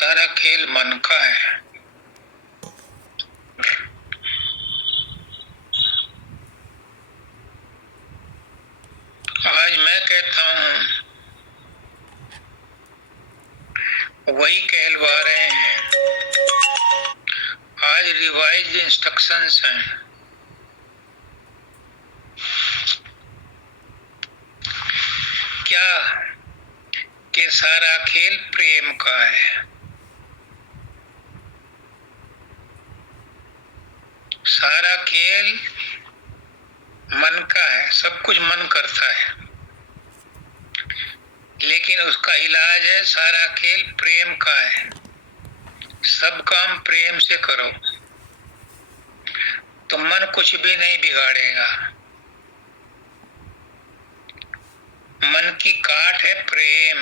सारा खेल मन का है। आज मैं कहता हूँ, वही कहलवा रहे हैं। आज रिवाइज इंस्ट्रक्शंस हैं। क्या कि सारा खेल प्रेम का है। सारा खेल मन का है, सब कुछ मन करता है, लेकिन उसका इलाज है सारा खेल प्रेम का है। सब काम प्रेम से करो तो मन कुछ भी नहीं बिगाड़ेगा। मन की काट है प्रेम।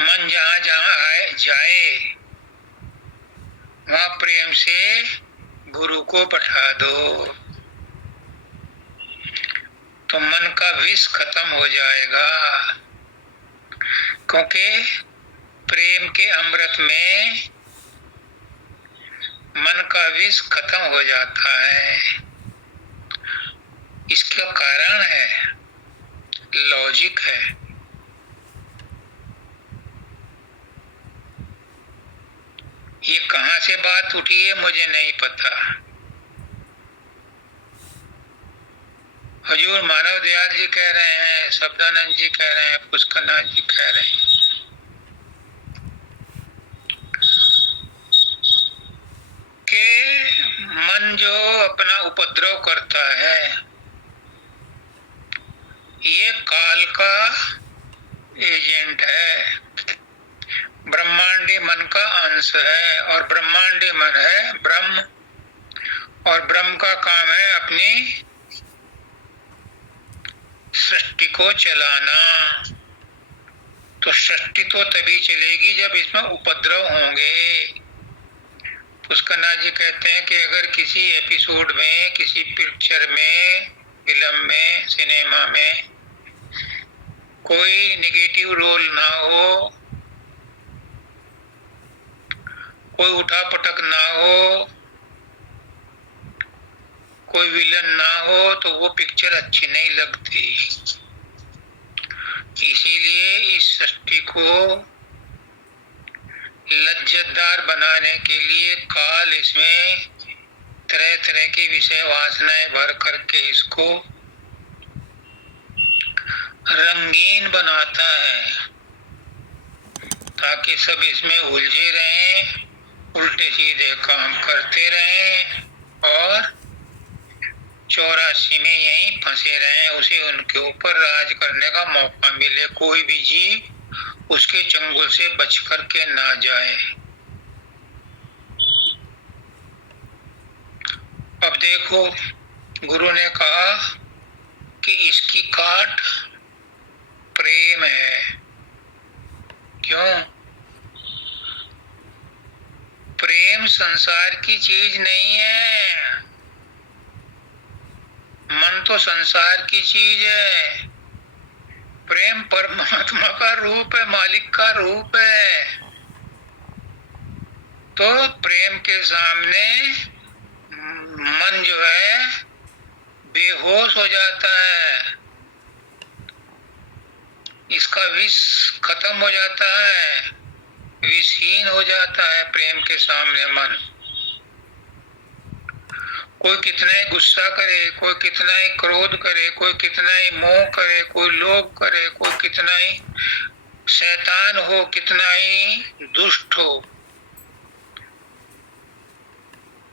मन जहां जहां जाए वहां प्रेम से गुरु को बैठा दो तो मन का विष खत्म हो जाएगा। क्योंकि प्रेम के अमृत में मन का विष खत्म हो जाता है। इसका कारण है, लॉजिक है। ये कहां से बात उठी है मुझे नहीं पता। हजूर मानव दयाल जी कह रहे हैं, शब्दानंद जी कह रहे हैं, पुष्करनाथ जी कह रहे हैं कि मन जो अपना उपद्रव करता है ये काल का एजेंट है। ब्रह्मांडी मन का अंश है और ब्रह्मांडी मन है ब्रह्म, और ब्रह्म का काम है अपनी सृष्टि को चलाना। तो सृष्टि तो तभी चलेगी जब इसमें उपद्रव होंगे। पुष्करनाथ जी कहते हैं कि अगर किसी एपिसोड में, किसी पिक्चर में, फिल्म में, सिनेमा में कोई निगेटिव रोल ना हो, कोई उठापटक ना हो, कोई विलन ना हो तो वो पिक्चर अच्छी नहीं लगती। इसीलिए इस सृष्टि को लज्जतदार बनाने के लिए काल इसमें तरह तरह की विषय वासनाएं भर करके इसको रंगीन बनाता है ताकि सब इसमें उलझे रहें, उल्टे सीधे काम करते रहें और 84 में यहीं फंसे रहें। उसे उनके ऊपर राज करने का मौका मिले, कोई भी जीव उसके चंगुल से बच करके ना जाए। अब देखो, गुरु ने कहा कि इसकी काट प्रेम है। क्यों? प्रेम संसार की चीज नहीं है। मन तो संसार की चीज है। प्रेम परमात्मा का रूप है, मालिक का रूप है। तो प्रेम के सामने मन जो है बेहोश हो जाता है, इसका विष खत्म हो जाता है, विषहीन हो जाता है प्रेम के सामने मन। कोई कितना ही गुस्सा करे, कोई कितना ही क्रोध करे, कोई कितना ही मोह करे, कोई लोभ करे, कोई कितना ही शैतान हो, कितना ही दुष्ट हो,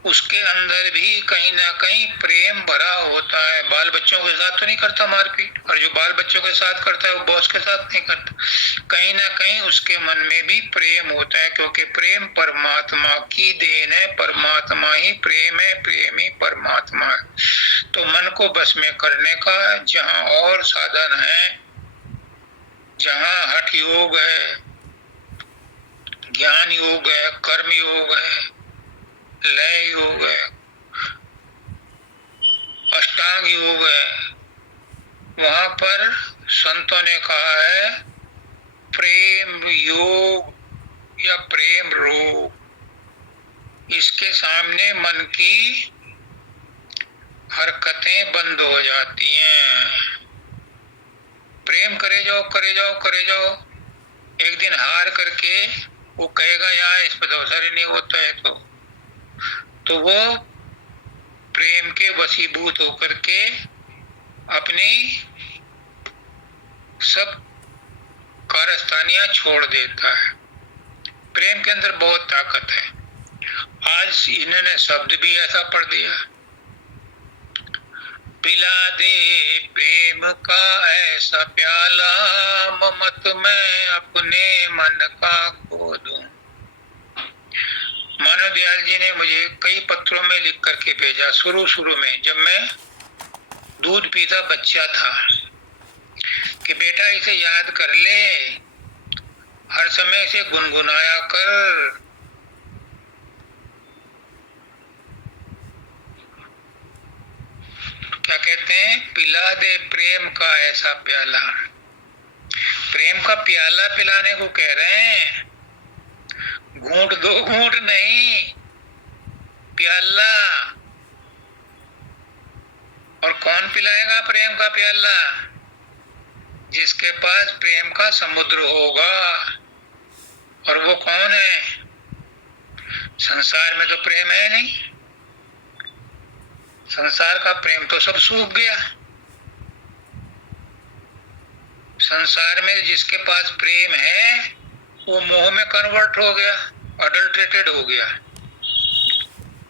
उसके अंदर भी कहीं ना कहीं प्रेम भरा होता है। बाल बच्चों के साथ तो नहीं करता मारपीट, और जो बाल बच्चों के साथ करता है वो बॉस के साथ नहीं करता। कहीं ना कहीं उसके मन में भी प्रेम होता है, क्योंकि प्रेम परमात्मा की देन है। परमात्मा ही प्रेम है, प्रेम ही परमात्मा है। तो मन को बस में करने का जहां और साधन है, जहां हठ योग है, ज्ञान योग है, कर्म योग है, लय योग है, अष्टांग योग है, वहां पर संतों ने कहा है प्रेम योग या प्रेम रोग, इसके सामने मन की हरकतें बंद हो जाती हैं। प्रेम करे जाओ करे जाओ करे जाओ, एक दिन हार करके वो कहेगा यार इस पर तो असर ही नहीं होता है, तो वो प्रेम के वशीभूत होकर के अपनी सब कारस्तानियां छोड़ देता है। प्रेम के अंदर बहुत ताकत है। आज इन्होंने शब्द भी ऐसा पढ़ दिया, पिला दे प्रेम का ऐसा प्याला, ममत मैं अपने मन का खो दूं। मानव दयाल जी ने मुझे कई पत्रों में लिख करके भेजा, शुरू में जब मैं दूध पीता बच्चा था, कि बेटा इसे याद कर ले, हर समय इसे गुनगुनाया कर। क्या कहते हैं? पिला दे प्रेम का ऐसा प्याला। प्रेम का प्याला पिलाने को कह रहे हैं, घूंट दो घूंट नहीं, प्याला। और कौन पिलाएगा प्रेम का प्याला? जिसके पास प्रेम का समुद्र होगा। और वो कौन है? संसार में तो प्रेम है नहीं, संसार का प्रेम तो सब सूख गया। संसार में जिसके पास प्रेम है वो मोह में कन्वर्ट हो गया, अडल्ट्रेटेड हो गया,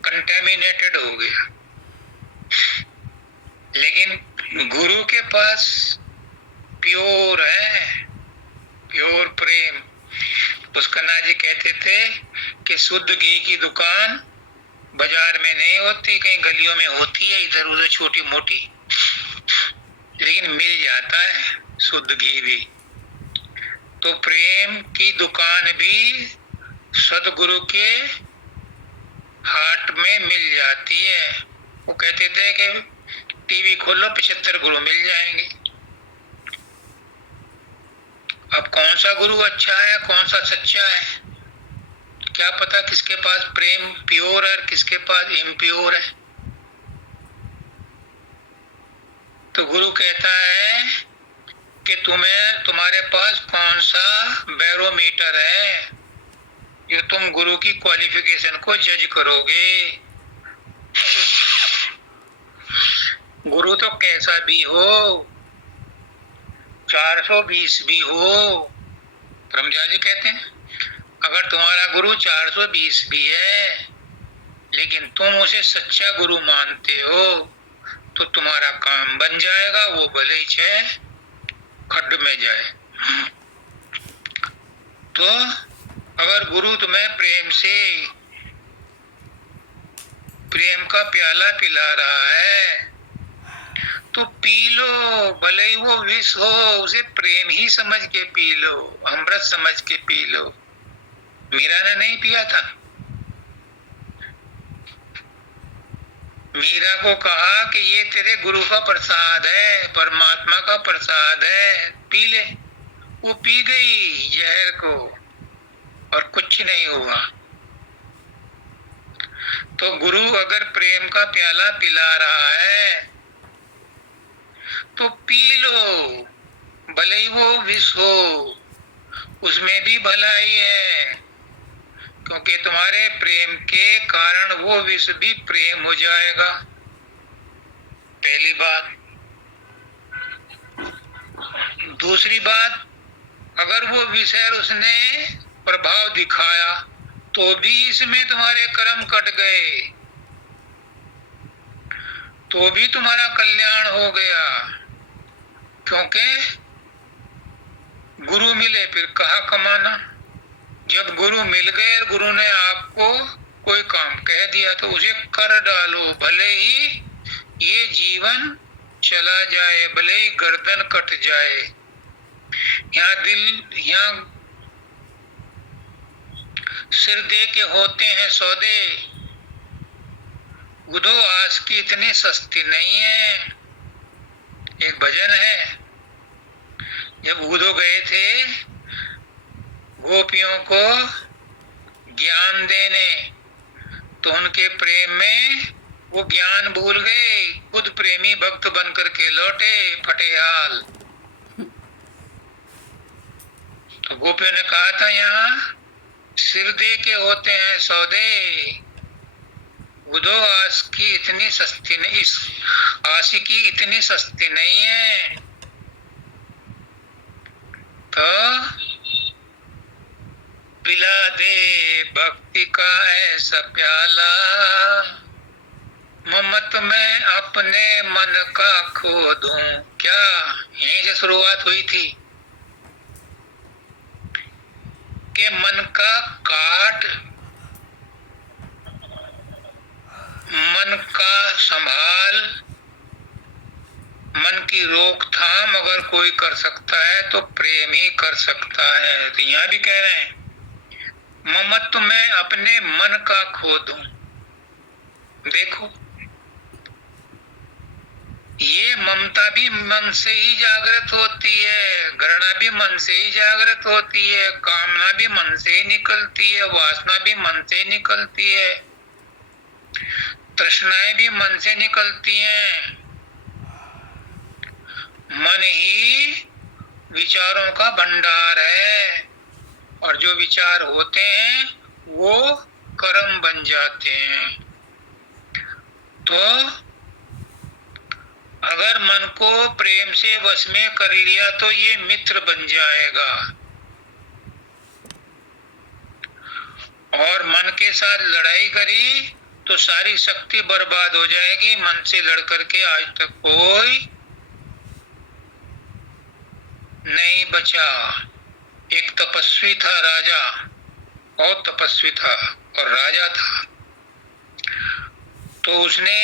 कंटेमिनेटेड हो गया। लेकिन गुरु के पास प्योर है, प्योर प्रेम। पुष्करनाथ जी कहते थे कि शुद्ध घी की दुकान बाजार में नहीं होती, कहीं गलियों में होती है, इधर उधर छोटी मोटी, लेकिन मिल जाता है शुद्ध घी भी। तो प्रेम की दुकान भी सदगुरु के हाट में मिल जाती है। वो कहते थे कि टीवी खोलो 75 गुरु मिल जाएंगे। अब कौन सा गुरु अच्छा है, कौन सा सच्चा है, क्या पता किसके पास प्रेम प्योर है, किसके पास इम्प्योर है। तो गुरु कहता है कि तुम्हारे पास कौन सा बैरोमीटर है जो तुम गुरु की क्वालिफिकेशन को जज करोगे। गुरु तो कैसा भी हो, 420 भी हो। ब्रह्मचारी जी कहते हैं अगर तुम्हारा गुरु 420 भी है, लेकिन तुम उसे सच्चा गुरु मानते हो, तो तुम्हारा काम बन जाएगा, वो भले ही चाहे खड्ड में जाए। तो अगर गुरु तुम्हें प्रेम से प्रेम का प्याला पिला रहा है तो पी लो, भले ही वो विष हो, उसे प्रेम ही समझ के पी लो, अमृत समझ के पी लो। मीरा ने नहीं पिया था, मीरा को कहा कि ये तेरे गुरु का प्रसाद है, परमात्मा का प्रसाद है, पी ले। वो पी गई जहर को और कुछ नहीं हुआ। तो गुरु अगर प्रेम का प्याला पिला रहा है तो पी लो, भले ही वो विष हो, उसमें भी भलाई है, क्योंकि तुम्हारे प्रेम के कारण वो विष भी प्रेम हो जाएगा। पहली बात। दूसरी बात, अगर वो विषय उसने प्रभाव दिखाया तो भी इसमें तुम्हारे कर्म कट गए, तो भी तुम्हारा कल्याण हो गया, क्योंकि गुरु मिले फिर कहाँ कमाना। जब गुरु मिल गए, गुरु ने आपको कोई काम कह दिया तो उसे कर डालो, भले ही ये जीवन चला जाए, भले ही गर्दन कट जाए। यहाँ सिर दे के होते हैं सौदे, उदो आस की इतनी सस्ती नहीं है। एक भजन है, जब उदो गए थे गोपियों को ज्ञान देने, तो उनके प्रेम में वो ज्ञान भूल गए, खुद प्रेमी भक्त बन करके लौटे फटेहाल। तो गोपियों ने कहा था यहाँ सिर दे के होते हैं सौदे, उदो आशिकी इतनी सस्ती नहीं, इस आशिकी इतनी सस्ती नहीं है। तो पिला दे भक्ति का ऐसा प्याला, ममत में अपने मन का खो दूं। क्या यहीं से शुरुआत हुई थी कि मन का काट, मन का संभाल, मन की रोकथाम अगर कोई कर सकता है तो प्रेम ही कर सकता है। तो यहाँ भी कह रहे हैं ममत्व में अपने मन का खो दूं। देखो ये ममता भी मन से ही जागृत होती है, घृणा भी मन से ही जागृत होती है, कामना भी मन से ही निकलती है, वासना भी मन से निकलती है, तृष्णाएं भी मन से निकलती हैं। मन ही विचारों का भंडार है, और जो विचार होते हैं वो कर्म बन जाते हैं। तो अगर मन को प्रेम से वश में कर लिया तो ये मित्र बन जाएगा, और मन के साथ लड़ाई करी तो सारी शक्ति बर्बाद हो जाएगी। मन से लड़ करके आज तक कोई नहीं बचा। एक तपस्वी था राजा, बहुत तपस्वी था और राजा था, तो उसने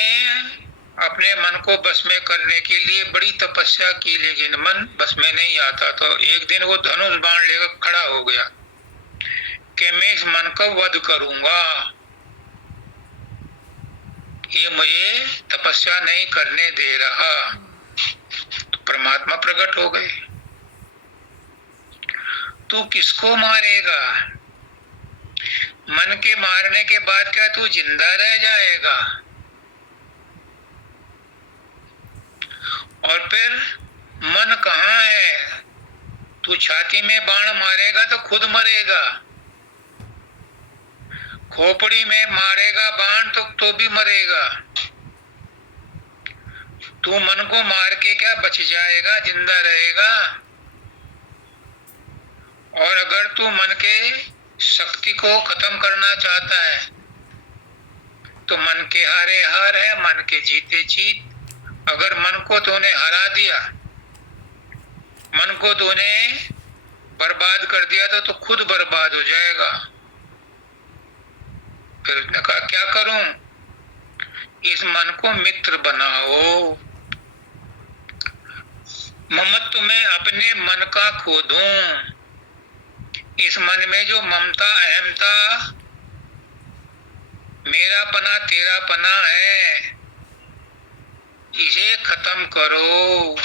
अपने मन को बस में करने के लिए बड़ी तपस्या की, लेकिन मन बस में नहीं आता। तो एक दिन वो धनुष बाण लेकर खड़ा हो गया कि मैं इस मन को वध करूंगा, ये मुझे तपस्या नहीं करने दे रहा। तो परमात्मा प्रकट हो गए, तू किसको मारेगा? मन के मारने के बाद क्या तू जिंदा रह जाएगा? और फिर मन कहाँ है? तू छाती में बाण मारेगा तो खुद मरेगा, खोपड़ी में मारेगा बाण तो भी मरेगा। तू मन को मार के क्या बच जाएगा, जिंदा रहेगा? और अगर तू मन के शक्ति को खत्म करना चाहता है तो मन के हारे हार है, मन के जीते जीत। अगर मन को तूने हरा दिया, मन को तूने बर्बाद कर दिया तो खुद बर्बाद हो जाएगा। फिर उसने कहा क्या करूं? इस मन को मित्र बनाओ, ममत्व में अपने मन का खो दूं। इस मन में जो ममता, अहमता, मेरा पना तेरा पना है, इसे खत्म करो।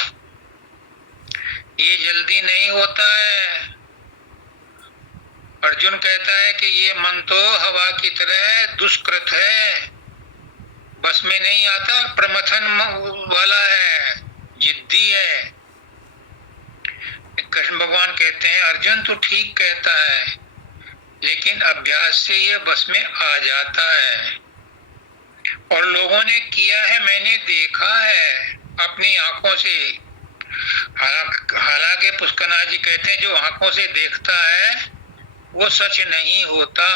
ये जल्दी नहीं होता है। अर्जुन कहता है कि ये मन तो हवा की तरह दुष्कृत है, बस में नहीं आता, प्रमथन वाला है, जिद्दी है। कृष्ण भगवान कहते हैं अर्जुन तू ठीक कहता है, लेकिन अभ्यास से ये बस में आ जाता है। और लोगों ने किया है, मैंने देखा है अपनी आंखों से। हालांकि पुष्कना जी कहते हैं जो आंखों से देखता है वो सच नहीं होता,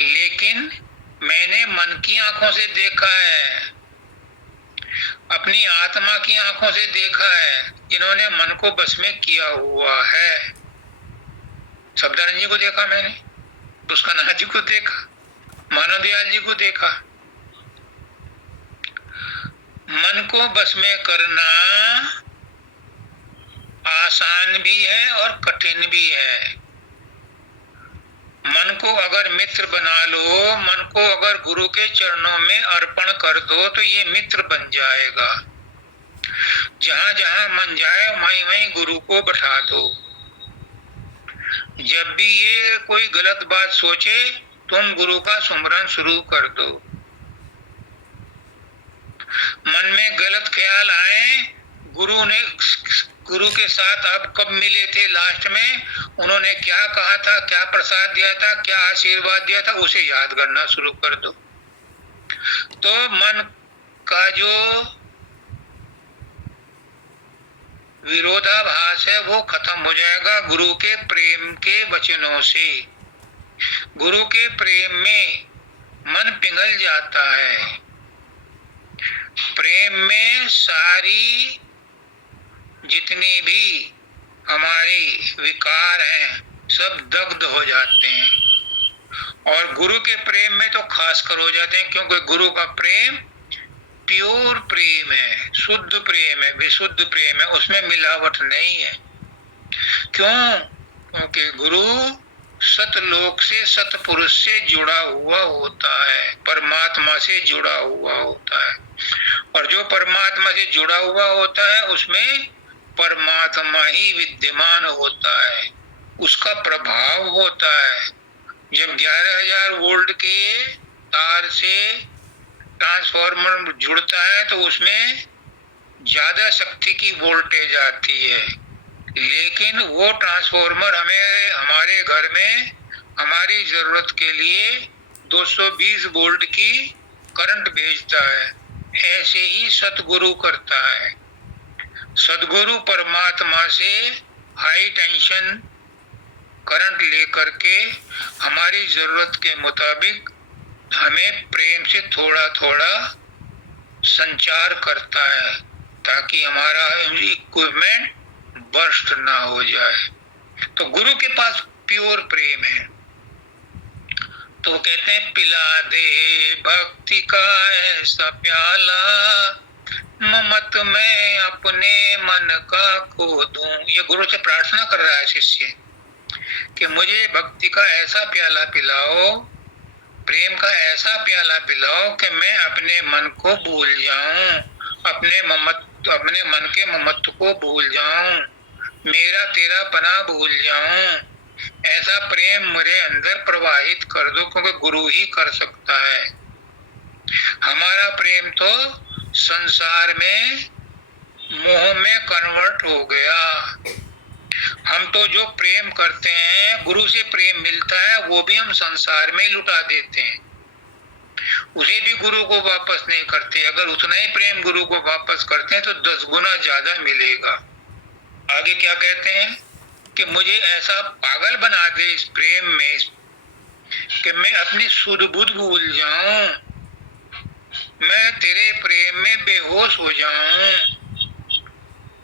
लेकिन मैंने मन की आंखों से देखा है, अपनी आत्मा की आंखों से देखा है, इन्होंने मन को बस में किया हुआ है। शब्दानंद जी को देखा मैंने, पुष्कनाथ जी को देखा, मानव दयाल जी को देखा। मन को बस में करना आसान भी है और कठिन भी है। मन को अगर मित्र बना लो, मन को अगर गुरु के चरणों में अर्पण कर दो तो ये मित्र बन जाएगा। जहां जहां मन जाए वहीं वहीं गुरु को बैठा दो। जब भी ये कोई गलत बात सोचे, तुम गुरु का सुमरन शुरू कर दो। मन में गलत ख्याल आए, गुरु के साथ आप कब मिले थे लास्ट में, उन्होंने क्या कहा था, क्या प्रसाद दिया था, क्या आशीर्वाद दिया था, उसे याद करना शुरू कर दो। तो मन का जो विरोधाभास है वो खत्म हो जाएगा गुरु के प्रेम के वचनों से। गुरु के प्रेम में मन पिघल जाता है। प्रेम में सारी जितनी भी हमारे विकार हैं सब दग्ध हो जाते हैं, और गुरु के प्रेम में तो खासकर हो जाते हैं, क्योंकि गुरु का प्रेम प्योर प्रेम है, शुद्ध प्रेम है, विशुद्ध प्रेम है, उसमें मिलावट नहीं है। क्यों? क्योंकि गुरु सतलोक से, सतपुरुष से जुड़ा हुआ होता है, परमात्मा से जुड़ा हुआ होता है, और जो परमात्मा से जुड़ा हुआ होता है उसमें परमात्मा ही विद्यमान होता है, उसका प्रभाव होता है। जब 11,000 वोल्ट के तार से ट्रांसफार्मर जुड़ता है तो उसमें ज्यादा शक्ति की वोल्टेज आती है, लेकिन वो ट्रांसफार्मर हमें हमारे घर में हमारी जरूरत के लिए 220 वोल्ट की करंट भेजता है। ऐसे ही सतगुरु करता है। सतगुरु परमात्मा से हाई टेंशन करंट लेकर के हमारी जरूरत के मुताबिक हमें प्रेम से थोड़ा थोड़ा संचार करता है, ताकि हमारा इक्विपमेंट बर्स्ट ना हो जाए। तो गुरु के पास प्योर प्रेम है, तो कहते हैं पिला दे भक्ति का ऐसा प्याला, ममत में अपने मन का खो दूं। ये गुरु से प्रार्थना कर रहा है शिष्य कि मुझे भक्ति का ऐसा प्याला पिलाओ, प्रेम का ऐसा प्याला पिलाओ कि मैं अपने मन को भूल जाऊं, अपने मन के ममत्व को भूल जाऊं, मेरा तेरा पना भूल जाऊं। ऐसा प्रेम मेरे अंदर प्रवाहित कर दो, क्योंकि गुरु ही कर सकता है। हमारा प्रेम तो संसार में मोह में कन्वर्ट हो गया। हम तो जो प्रेम करते हैं, गुरु से प्रेम मिलता है, वो भी हम संसार में लुटा देते हैं, उसे भी गुरु को वापस नहीं करते। अगर उतना ही प्रेम गुरु को वापस करते हैं तो 10 गुना ज्यादा मिलेगा। आगे क्या कहते हैं कि मुझे ऐसा पागल बना दे इस प्रेम में कि मैं अपनी सुध बुध भूल जाऊं, मैं तेरे प्रेम में बेहोश हो जाऊं,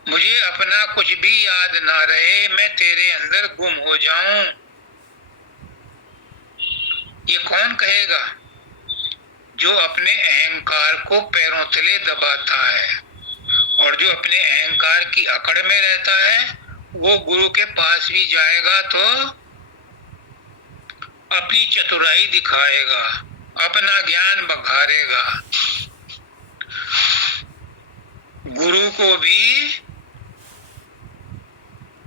मुझे अपना कुछ भी याद ना रहे, मैं तेरे अंदर गुम हो जाऊं। ये कौन कहेगा? जो अपने अहंकार को पैरों तले दबाता है और जो अपने अहंकार की अकड़ में रहता है, वो गुरु के पास भी जाएगा तो अपनी चतुराई दिखाएगा, अपना ज्ञान बखारेगा, गुरु को भी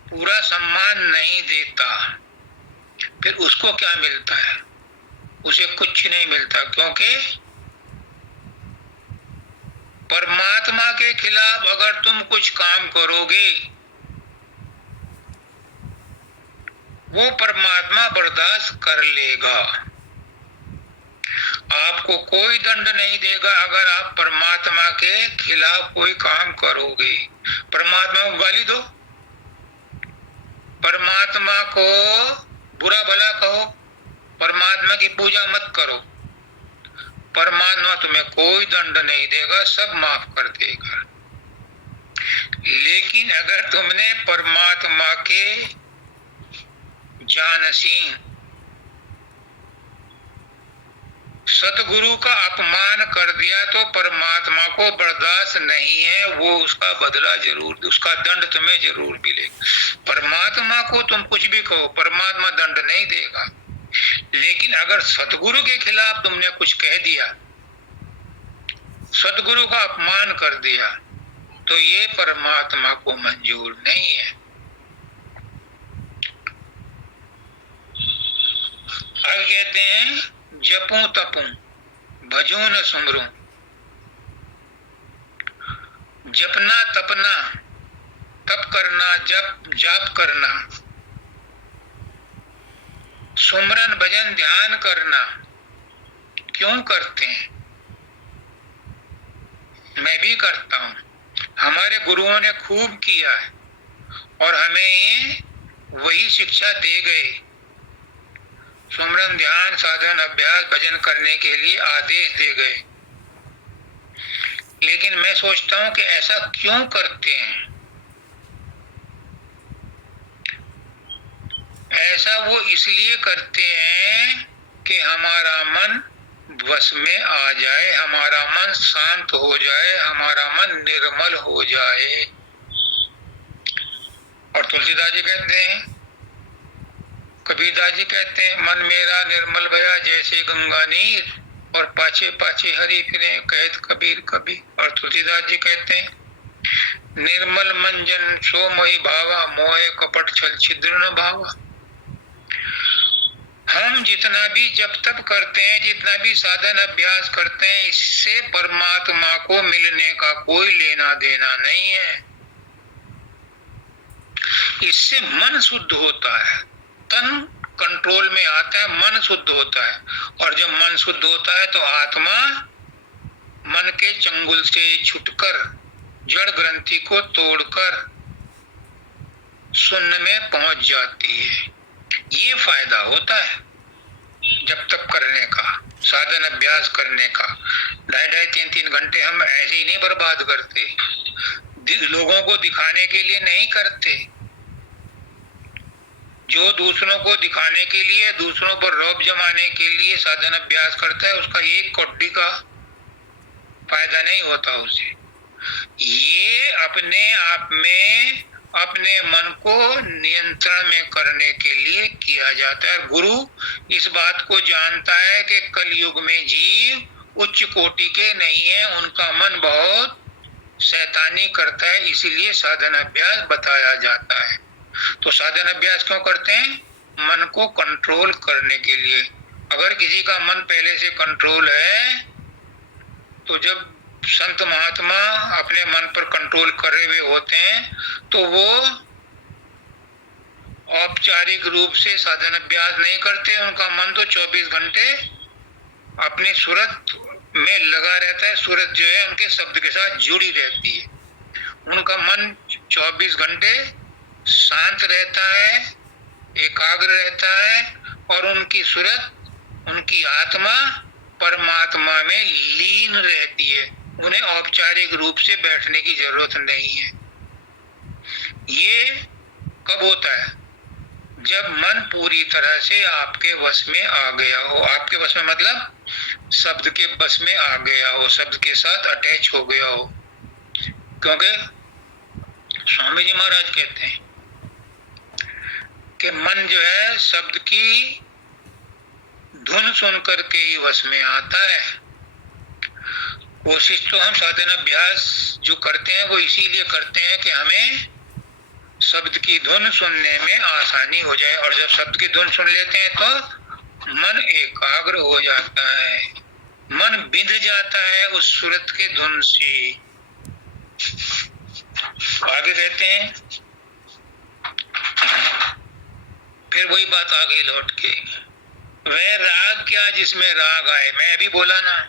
पूरा सम्मान नहीं देता। फिर उसको क्या मिलता है? उसे कुछ नहीं मिलता, क्योंकि परमात्मा के खिलाफ अगर तुम कुछ काम करोगे, वो परमात्मा बर्दाश्त कर लेगा, आपको कोई दंड नहीं देगा अगर आप परमात्मा के खिलाफ कोई काम करोगे। परमात्मा को गाली दो, परमात्मा को बुरा भला कहो, परमात्मा की पूजा मत करो, परमात्मा तुम्हें कोई दंड नहीं देगा, सब माफ कर देगा। लेकिन अगर तुमने परमात्मा के जानशीन सतगुरु का अपमान कर दिया तो परमात्मा को बर्दाश्त नहीं है, वो उसका बदला जरूर, उसका दंड तुम्हें जरूर मिलेगा। परमात्मा को तुम कुछ भी कहो, परमात्मा दंड नहीं देगा, लेकिन अगर सतगुरु के खिलाफ तुमने कुछ कह दिया, सतगुरु का अपमान कर दिया, तो ये परमात्मा को मंजूर नहीं है। आगे कहते हैं जपूं तपूं भजूं न सुमरूं। जपना तपना, तप करना, जप जाप करना, सुमरन भजन ध्यान करना क्यों करते हैं? मैं भी करता हूं, हमारे गुरुओं ने खूब किया है और हमें ये वही शिक्षा दे गए। सुमरन ध्यान साधन अभ्यास भजन करने के लिए आदेश दे गए। लेकिन मैं सोचता हूं कि ऐसा क्यों करते हैं? ऐसा वो इसलिए करते हैं कि हमारा मन वश में आ जाए, हमारा मन शांत हो जाए, हमारा मन निर्मल हो जाए। और तुलसीदास जी कहते हैं, कबीरदास जी कहते हैं, मन मेरा निर्मल भया जैसे गंगा नीर और पाछे पाछे हरि फिरे कहत कबीर कबीर। और तुलसीदास जी कहते हैं, निर्मल मन जन सो मोहि भावा मोहे कपट छल छिद्र न भावा। हम जितना भी जप तप करते हैं, जितना भी साधन अभ्यास करते हैं, इससे परमात्मा को मिलने का कोई लेना देना नहीं है। इससे मन शुद्ध होता है, तन कंट्रोल में आता है, मन शुद्ध होता है। और जब मन शुद्ध होता है तो आत्मा मन के चंगुल से छुटकर जड़ ग्रंथि को तोड़कर शून्य में पहुंच जाती है। ये फायदा होता है जब तक करने का, साधन अभ्यास करने का। 2.5-3 घंटे हम ऐसे ही नहीं बर्बाद करते, लोगों को दिखाने के लिए नहीं करते। जो दूसरों को दिखाने के लिए, दूसरों पर रौब जमाने के लिए साधन अभ्यास करता है, उसका एक कौड़ी का फायदा नहीं होता उसे। ये अपने आप में अपने मन को नियंत्रण में करने के लिए किया जाता है। गुरु इस बात को जानता है कि कलयुग में जीव उच्च कोटि के नहीं है, उनका मन बहुत शैतानी करता है, इसीलिए साधन अभ्यास बताया जाता है। तो साधन अभ्यास क्यों करते हैं? मन को कंट्रोल करने के लिए। अगर किसी का मन पहले से कंट्रोल है तो जब संत महात्मा अपने मन पर कंट्रोल करे हुए होते हैं तो वो औपचारिक रूप से साधन अभ्यास नहीं करते। उनका मन तो 24 घंटे अपने सूरत में लगा रहता है। सूरत जो है उनके शब्द के साथ जुड़ी रहती है। उनका मन 24 घंटे शांत रहता है, एकाग्र रहता है और उनकी सूरत, उनकी आत्मा परमात्मा में लीन रहती है। उन्हें औपचारिक रूप से बैठने की जरूरत नहीं है। ये कब होता है? जब मन पूरी तरह से आपके वश में आ गया हो। आपके वश में मतलब शब्द के वश में आ गया हो, शब्द के साथ अटैच हो गया हो। क्योंकि स्वामी जी महाराज कहते हैं कि मन जो है शब्द की धुन सुन करके ही वश में आता है। कोशिश तो हम साधन अभ्यास जो करते हैं वो इसीलिए करते हैं कि हमें शब्द की धुन सुनने में आसानी हो जाए। और जब शब्द की धुन सुन लेते हैं तो मन एकाग्र हो जाता है, मन बिंध जाता है उस सूरत के धुन से। आगे कहते हैं, फिर वही बात आ गई लौट के, वह राग क्या जिसमें राग आए। मैं अभी बोला ना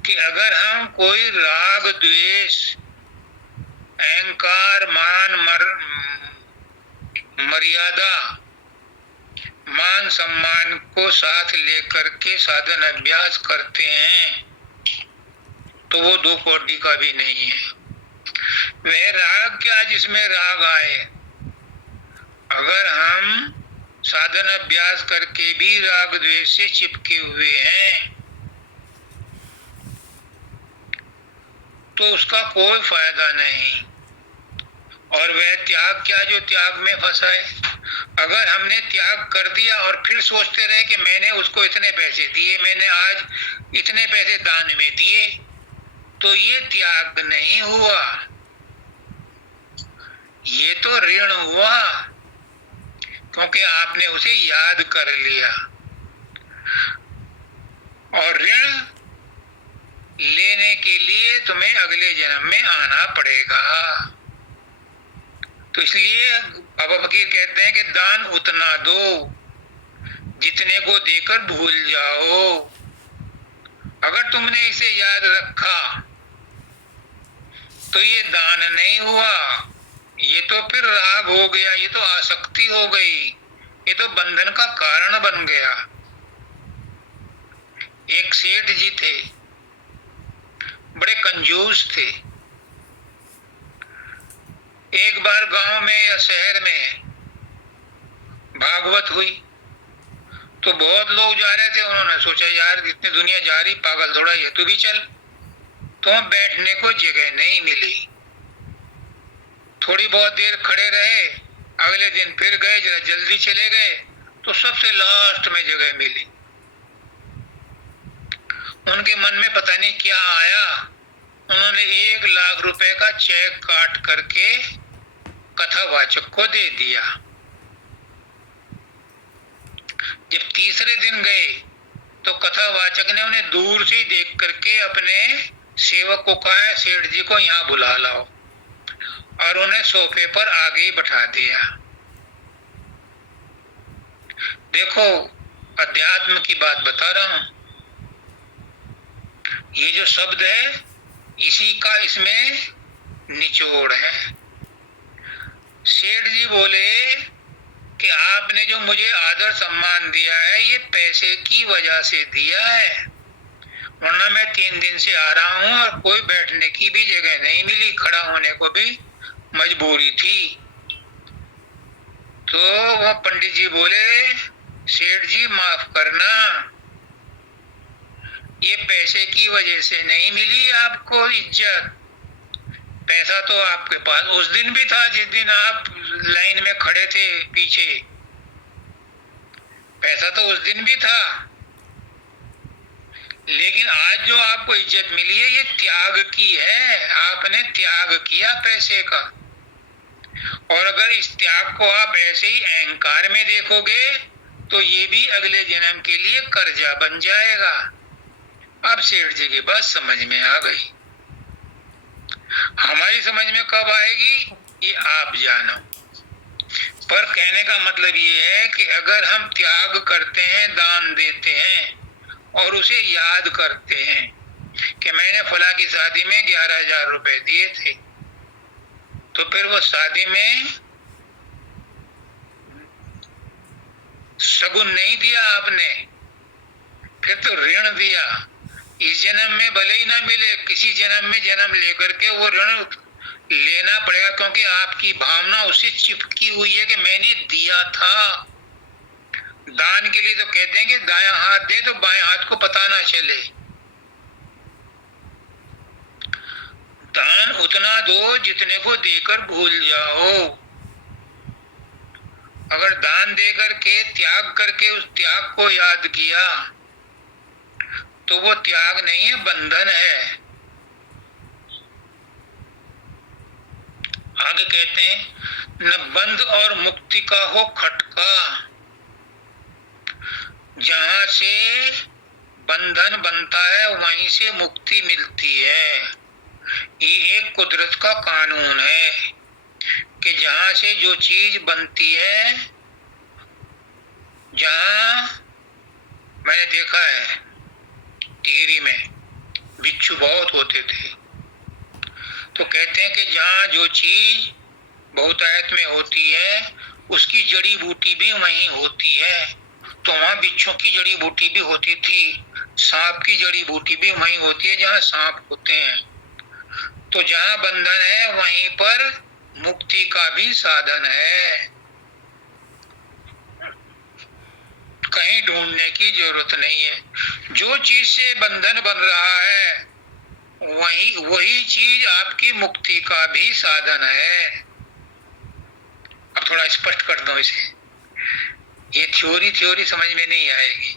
कि अगर हम कोई राग द्वेष अहंकार मान मर्यादा मान सम्मान को साथ लेकर के साधन अभ्यास करते हैं तो वो 2 कौड़ी का भी नहीं है। वह राग क्या जिसमें राग आए। अगर हम साधन अभ्यास करके भी राग द्वेष से चिपके हुए हैं तो उसका कोई फायदा नहीं। और वह त्याग क्या जो त्याग में फंसा है। अगर हमने त्याग कर दिया और फिर सोचते रहे कि मैंने उसको इतने पैसे दिए, मैंने आज इतने पैसे दान में दिए, तो ये त्याग नहीं हुआ, ये तो ऋण हुआ। क्योंकि आपने उसे याद कर लिया। और ऋण लेने के लिए तुम्हें अगले जन्म में आना पड़ेगा। तो इसलिए बाबा फकीर कहते हैं कि दान उतना दो जितने को देकर भूल जाओ। अगर तुमने इसे याद रखा तो ये दान नहीं हुआ, ये तो फिर राग हो गया, ये तो आसक्ति हो गई, ये तो बंधन का कारण बन गया। एक सेठ जी थे, बड़े कंजूस थे। एक बार गांव में या शहर में भागवत हुई तो बहुत लोग जा रहे थे। उन्होंने सोचा यार इतनी दुनिया जा रही, पागल थोड़ा ये तू भी चल। तो बैठने को जगह नहीं मिली। थोड़ी बहुत देर खड़े रहे, अगले दिन फिर गए, जरा जल्दी चले गए तो सबसे लास्ट में जगह मिली। उनके मन में पता नहीं क्या आया, उन्होंने 1 लाख रुपए का चेक काट करके कथावाचक को दे दिया। जब तीसरे दिन गए तो कथावाचक ने उन्हें दूर से देख करके अपने सेवक को कहा, सेठ जी को यहाँ बुला लाओ, और उन्हें सोफे पर आगे ही बैठा दिया। देखो अध्यात्म की बात बता रहा हूं, ये जो शब्द है इसी का इसमें निचोड़ है। सेठ जी बोले कि आपने जो मुझे आदर सम्मान दिया है ये पैसे की वजह से दिया है, वरना मैं 3 दिन से आ रहा हूं और कोई बैठने की भी जगह नहीं मिली, खड़ा होने को भी मजबूरी थी। तो वो पंडित जी बोले, सेठ जी माफ करना, ये पैसे की वजह से नहीं मिली आपको इज्जत। पैसा तो आपके पास उस दिन भी था जिस दिन आप लाइन में खड़े थे पीछे, पैसा तो उस दिन भी था, लेकिन आज जो आपको इज्जत मिली है ये त्याग की है, आपने त्याग किया पैसे का। और अगर इस त्याग को आप ऐसे ही अहंकार में देखोगे तो ये भी अगले जन्म के लिए कर्जा बन जाएगा। अब सेठ जी की बात समझ में आ गई। हमारी समझ में कब आएगी ये आप जानो, पर कहने का मतलब ये है कि अगर हम त्याग करते हैं, दान देते हैं और उसे याद करते हैं कि मैंने फला की शादी में 11,000 रुपए दिए थे, तो फिर वो शादी में सगुन नहीं दिया आपने, फिर तो ऋण दिया। इस जन्म में भले ही ना मिले, किसी जन्म में जन्म लेकर के वो ऋण लेना पड़ेगा, क्योंकि आपकी भावना उससे चिपकी हुई है कि मैंने दिया था। दान के लिए तो कहते हैं कि दायां हाथ दे तो बाएं हाथ को पता ना चले। दान उतना दो जितने को देकर भूल जाओ। अगर दान दे करके त्याग करके उस त्याग को याद किया तो वो त्याग नहीं है, बंधन है। आगे कहते हैं, न बंध और मुक्ति का हो खटका, जहां से बंधन बनता है वहीं से मुक्ति मिलती है। ये एक कुदरत का कानून है कि जहां से जो चीज बनती है, जहां मैंने देखा है टिहरी में बिच्छू बहुत होते थे, तो कहते हैं कि जहां जो चीज बहुतायत में होती है उसकी जड़ी बूटी भी वहीं होती है। तो वहां बिच्छू की जड़ी बूटी भी होती थी, सांप की जड़ी बूटी भी वहीं होती है जहां सांप होते हैं। तो जहां बंधन है वहीं पर मुक्ति का भी साधन है, कहीं ढूंढने की जरूरत नहीं है। जो चीज से बंधन बन रहा है वही चीज आपकी मुक्ति का भी साधन है। अब थोड़ा स्पष्ट कर दो इसे, ये थ्योरी समझ में नहीं आएगी।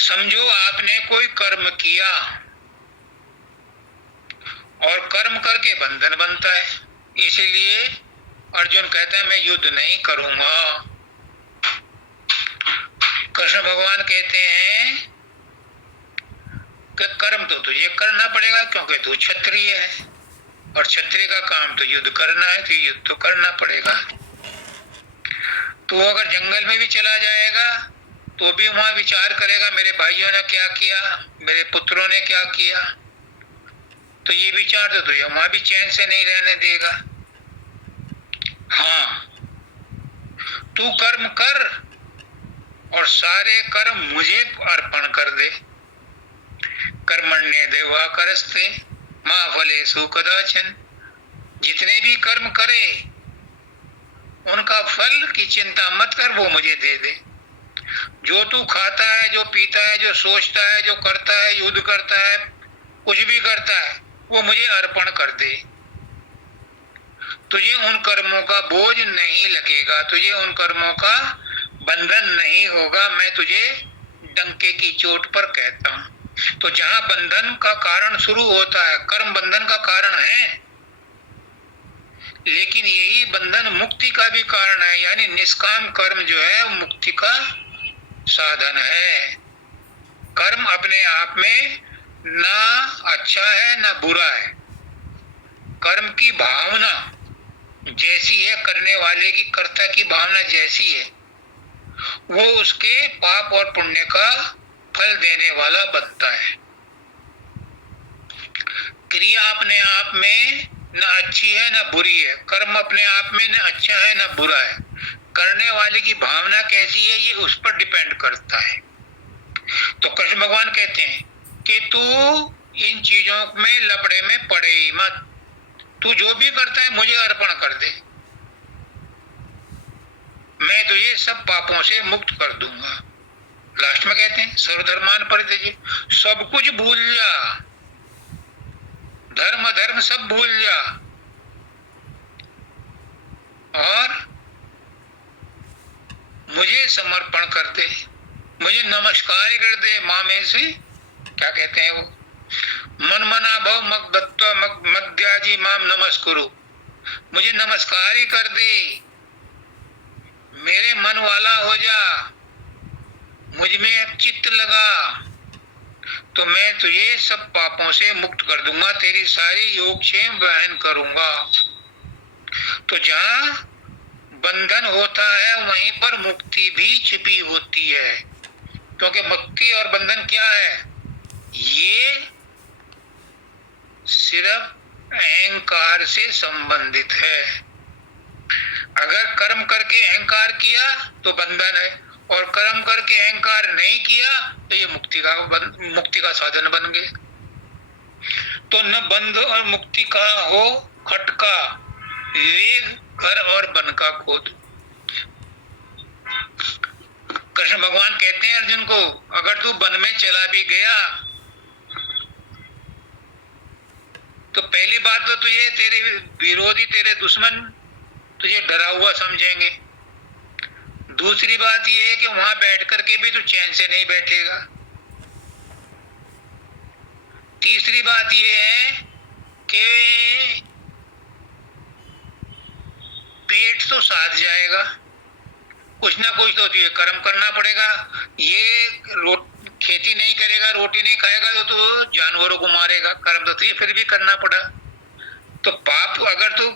समझो आपने कोई कर्म किया और कर्म करके बंधन बनता है, इसीलिए अर्जुन कहता है मैं युद्ध नहीं करूंगा। कृष्ण भगवान कहते हैं कि कर्म तो तुझे करना पड़ेगा क्योंकि तू क्षत्रिय है, और क्षत्रिय का काम तो युद्ध करना है, तो युद्ध तो करना पड़ेगा। तू अगर जंगल में भी चला जाएगा तो भी वहां विचार करेगा मेरे भाइयों ने क्या किया, मेरे पुत्रों ने क्या किया, तो ये विचार तो तुझे वहां भी चैन से नहीं रहने देगा। हाँ, तू कर्म कर और सारे कर्म मुझे अर्पण कर दे। कर्मण्य देवा करस्ते मां फलेषु कदाचन। जितने भी कर्म करे उनका फल की चिंता मत कर, वो मुझे दे दे। जो तू खाता है, जो पीता है, जो सोचता है, जो करता है, युद्ध करता है, कुछ भी करता है, वो मुझे अर्पण कर दे। तुझे उन कर्मों का बोझ नहीं लगेगा, तुझे उन कर्मों का बंधन नहीं होगा। मैं तुझे डंके की चोट पर कहता हूं। तो जहां बंधन का कारण शुरू होता है, कर्म बंधन का कारण है, लेकिन यही बंधन मुक्ति का भी कारण है। यानी निष्काम कर्म जो है मुक्ति का साधन है। कर्म अपने आप में ना अच्छा है ना बुरा है। कर्म की भावना जैसी है, करने वाले की, कर्ता की भावना जैसी है, वो उसके पाप और पुण्य का फल देने वाला बनता है। क्रिया अपने आप में न अच्छी है न बुरी है, कर्म अपने आप में न अच्छा है न बुरा है, करने वाले की भावना कैसी है ये उस पर डिपेंड करता है। तो कृष्ण भगवान कहते हैं कि तू इन चीजों में लपड़े में पड़े ही मत। तू जो भी करता है मुझे अर्पण कर दे, मैं तुझे सब पापों से मुक्त कर दूंगा। लास्ट में कहते हैं सर्वधर्मान परित्यज्य, सब कुछ भूल जा, धर्म धर्म सब भूल जा और मुझे समर्पण कर दे, मुझे नमस्कार कर दे। माँ में से क्या कहते हैं वो, मन मना भव मग दत्व मध्याजी माम नमस्कुरु, मुझे नमस्कार ही कर दे, मेरे मन वाला हो जा, मुझ में चित्त लगा, तो मैं तुझे सब पापों से मुक्त कर दूंगा, तेरी सारी योगक्षेम वहन करूंगा। तो जहां बंधन होता है वहीं पर मुक्ति भी छिपी होती है, क्योंकि मुक्ति और बंधन क्या है, ये सिर्फ अहंकार से संबंधित है। अगर कर्म करके अहंकार किया तो बंधन है, और कर्म करके अहंकार नहीं किया तो ये मुक्ति का साधन बन गए। तो न बंध और मुक्ति का हो खटका, विवेक घर और बन का खोद। कृष्ण भगवान कहते हैं अर्जुन को, अगर तू वन में चला भी गया तो पहली बात तो तुझे तेरे विरोधी, तेरे दुश्मन तुझे डरा हुआ समझेंगे। दूसरी बात यह है कि वहां बैठ करके भी तू चैन से नहीं बैठेगा। तीसरी बात यह है कि पेट तो साथ जाएगा, कुछ ना कुछ तो तुझे कर्म करना पड़ेगा। ये खेती नहीं करेगा, रोटी नहीं खाएगा तो जानवरों को मारेगा, कर्म तो तुझे फिर भी करना पड़ा। तो पाप, अगर तू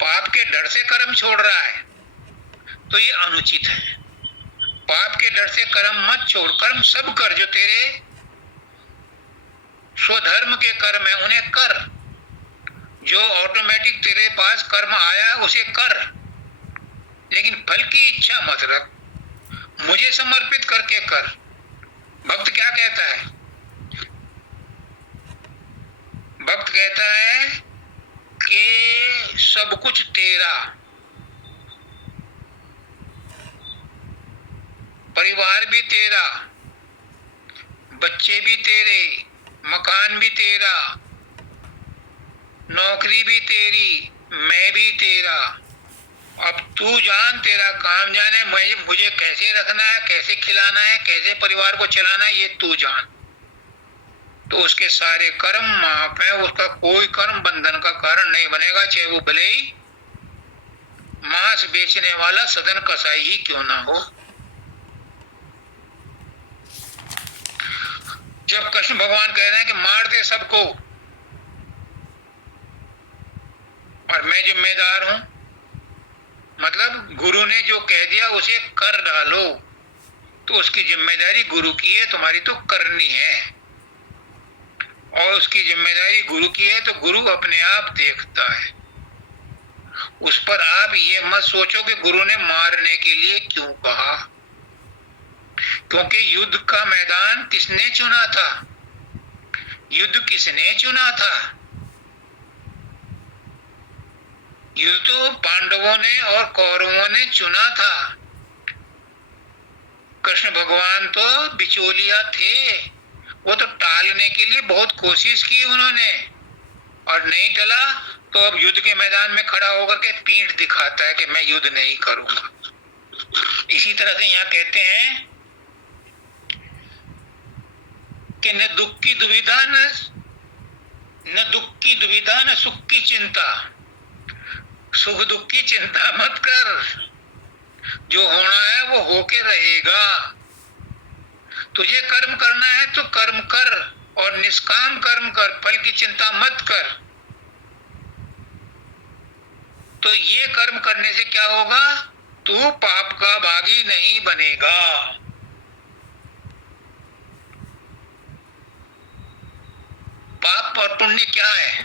पाप के डर से कर्म छोड़ रहा है तो ये अनुचित है। पाप के डर से कर्म मत छोड़, कर्म सब कर, जो तेरे स्वधर्म के कर्म है उन्हें कर, जो ऑटोमेटिक तेरे पास कर्म आया उसे कर, लेकिन फल की इच्छा मत रख, मुझे समर्पित करके कर। भक्त क्या कहता है, भक्त कहता है कि सब कुछ तेरा, परिवार भी तेरा, बच्चे भी तेरे, मकान भी तेरा, नौकरी भी तेरी, मैं भी तेरा, अब तू जान, तेरा काम जाने, मुझे कैसे रखना है, कैसे खिलाना है, कैसे परिवार को चलाना है, ये तू जान। तो उसके सारे कर्म माफ है, उसका कोई कर्म बंधन का कारण नहीं बनेगा, चाहे वो भले ही मांस बेचने वाला सदन कसाई ही क्यों ना हो। जब कृष्ण भगवान कह रहे हैं कि मार दे सबको और मैं जिम्मेदार हूं, मतलब गुरु ने जो कह दिया उसे कर डालो, तो उसकी जिम्मेदारी गुरु की है, तुम्हारी तो करनी है। और उसकी जिम्मेदारी गुरु की है तो गुरु अपने आप देखता है। उस पर आप ये मत सोचो कि गुरु ने मारने के लिए क्यों कहा, क्योंकि युद्ध का मैदान किसने चुना था? युद्ध किसने चुना था? युद्ध तो पांडवों ने और कौरवों ने चुना था। कृष्ण भगवान तो बिचौलिया थे, वो तो टालने के लिए बहुत कोशिश की उन्होंने, और नहीं टला तो अब युद्ध के मैदान में खड़ा होकर के पीठ दिखाता है कि मैं युद्ध नहीं करूंगा। इसी तरह से यहाँ कहते हैं कि न दुख की दुविधा न सुख की चिंता। सुख दुख की चिंता मत कर, जो होना है वो होके रहेगा। तुझे कर्म करना है तो कर्म कर, और निष्काम कर्म कर, फल की चिंता मत कर। तो ये कर्म करने से क्या होगा? तू पाप का भागी नहीं बनेगा। पाप और पुण्य क्या है?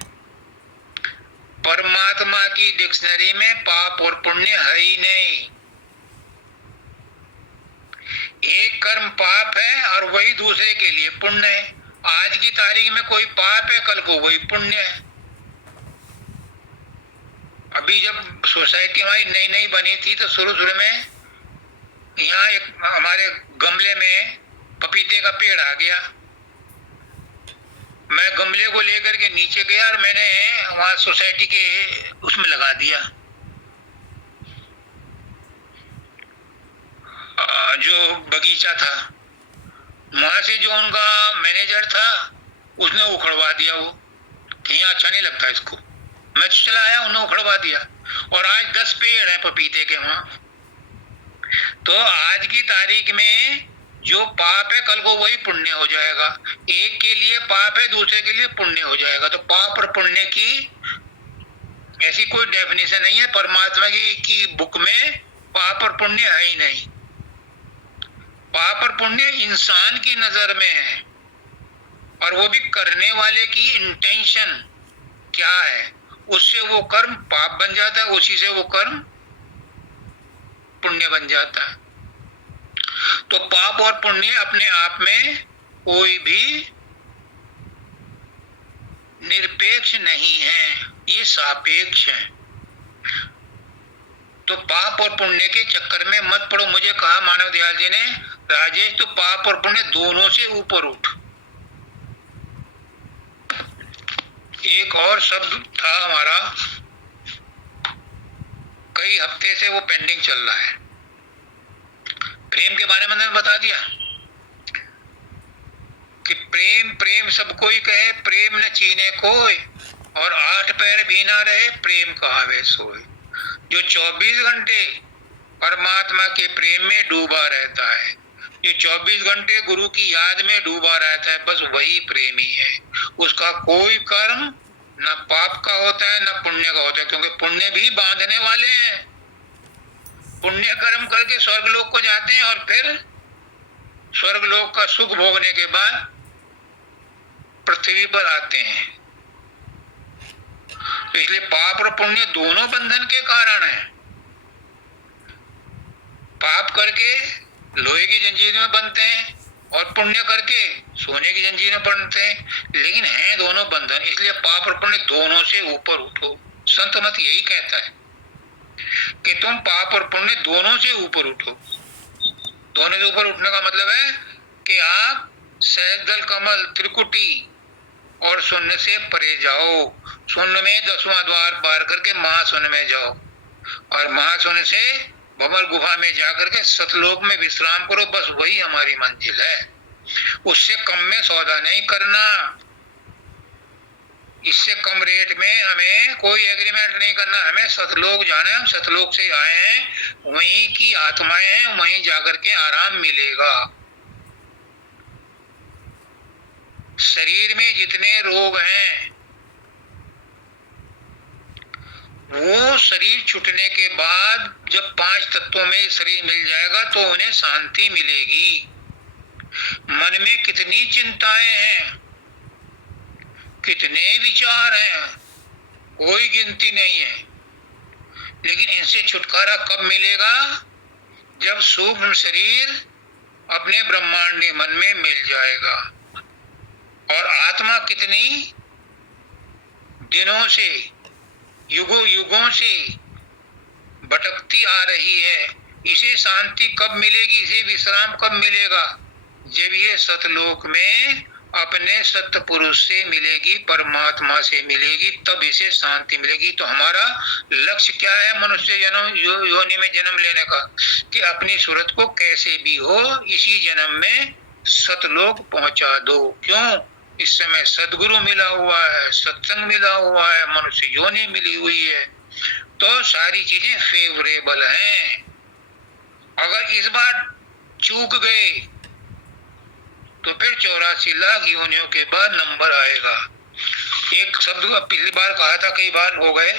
परमात्मा की डिक्शनरी में पाप और पुण्य है ही नहीं। एक कर्म पाप है और वही दूसरे के लिए पुण्य है। आज की तारीख में कोई पाप है, कल को वही पुण्य है। अभी जब सोसाइटी हमारी नई नई बनी थी तो शुरू शुरू में यहाँ एक हमारे गमले में पपीते का पेड़ आ गया। मैं गमले को लेकर के नीचे गया और मैंने वहां सोसाइटी के उसमें लगा दिया। जो बगीचा था, वहां से जो उनका मैनेजर था उसने उखड़वा दिया, वो कि यहाँ अच्छा नहीं लगता इसको। मैं चला आया, उन्होंने उखड़वा दिया, और आज 10 पेड़ हैं पपीते के वहां। तो आज की तारीख में जो पाप है कल को वही पुण्य हो जाएगा। एक के लिए पाप है, दूसरे के लिए पुण्य हो जाएगा। तो पाप और पुण्य की ऐसी कोई डेफिनेशन नहीं है परमात्मा की बुक में। पाप और पुण्य है ही नहीं। पाप और पुण्य इंसान की नजर में है, और वो भी करने वाले की इंटेंशन क्या है, उससे वो कर्म पाप बन जाता है, उसी से वो कर्म पुण्य बन जाता है। तो पाप और पुण्य अपने आप में कोई भी निरपेक्ष नहीं है, ये सापेक्ष है। तो पाप और पुण्य के चक्कर में मत पड़ो। मुझे कहा मानव दयाल जी ने, राजेश तो पाप और पुण्य दोनों से ऊपर उठ। एक और शब्द था हमारा, कई हफ्ते से वो पेंडिंग चल रहा है। प्रेम के बारे में मैंने बता दिया कि प्रेम प्रेम सब कोई कहे, प्रेम न चीने कोई, और 8 पैर भी ना रहे, प्रेम कहावे सोए। जो 24 घंटे परमात्मा के प्रेम में डूबा रहता है, जो 24 घंटे गुरु की याद में डूबा रहता है, बस वही प्रेमी है। उसका कोई कर्म न पाप का होता है न पुण्य का होता है, क्योंकि पुण्य भी बांधने वाले हैं। पुण्य कर्म करके स्वर्ग लोक को जाते हैं, और फिर स्वर्ग लोक का सुख भोगने के बाद पृथ्वी पर आते हैं। तो इसलिए पाप और पुण्य दोनों बंधन के कारण हैं। पाप करके लोहे की जंजीर में बंधते हैं, और पुण्य करके सोने की जंजीर में बंधते हैं, लेकिन हैं दोनों बंधन। इसलिए पाप और पुण्य दोनों से ऊपर उठो। संत मत यही कहता है कि तुम पाप और पुण्य दोनों से ऊपर उठो। दोनों से ऊपर उठने का मतलब है कि आप सहजदल कमल त्रिकुटी और शून्य से परे जाओ। शून्य में 10वां द्वार पार करके महाशून्य में जाओ, और महाशून्य से भंवर गुफा में जाकर के सतलोक में विश्राम करो। बस वही हमारी मंजिल है। उससे कम में सौदा नहीं करना, इससे कम रेट में हमें कोई एग्रीमेंट नहीं करना। हमें सतलोक जाना है, हम सतलोक से आए हैं, वहीं की आत्माएं हैं, वहीं जाकर के आराम मिलेगा। शरीर में जितने रोग हैं वो शरीर छूटने के बाद जब 5 तत्वों में शरीर मिल जाएगा तो उन्हें शांति मिलेगी। मन में कितनी चिंताएं हैं, कितने विचार हैं, कोई गिनती नहीं है, लेकिन इनसे छुटकारा कब मिलेगा? जब सूक्ष्म शरीर अपने ब्रह्मांडी मन में मिल जाएगा। और आत्मा कितनी दिनों से, युगों युगों से भटकती आ रही है, इसे शांति कब मिलेगी, इसे विश्राम कब मिलेगा? जब ये सतलोक में अपने सत्य पुरुष से मिलेगी, परमात्मा से मिलेगी, तब इसे शांति मिलेगी। तो हमारा लक्ष्य क्या है मनुष्य योनि में जन्म लेने का? कि अपनी सूरत को कैसे भी हो इसी जन्म में सतलोक पहुंचा दो। क्यों? इस समय सदगुरु मिला हुआ है, सत्संग मिला हुआ है, मनुष्य योनि मिली हुई है, तो सारी चीजें फेवरेबल हैं। अगर इस बार चूक गए तो फिर 84 लाख योनियों के बाद नंबर आएगा। एक शब्द पिछली बार कहा था, कई बार हो गए,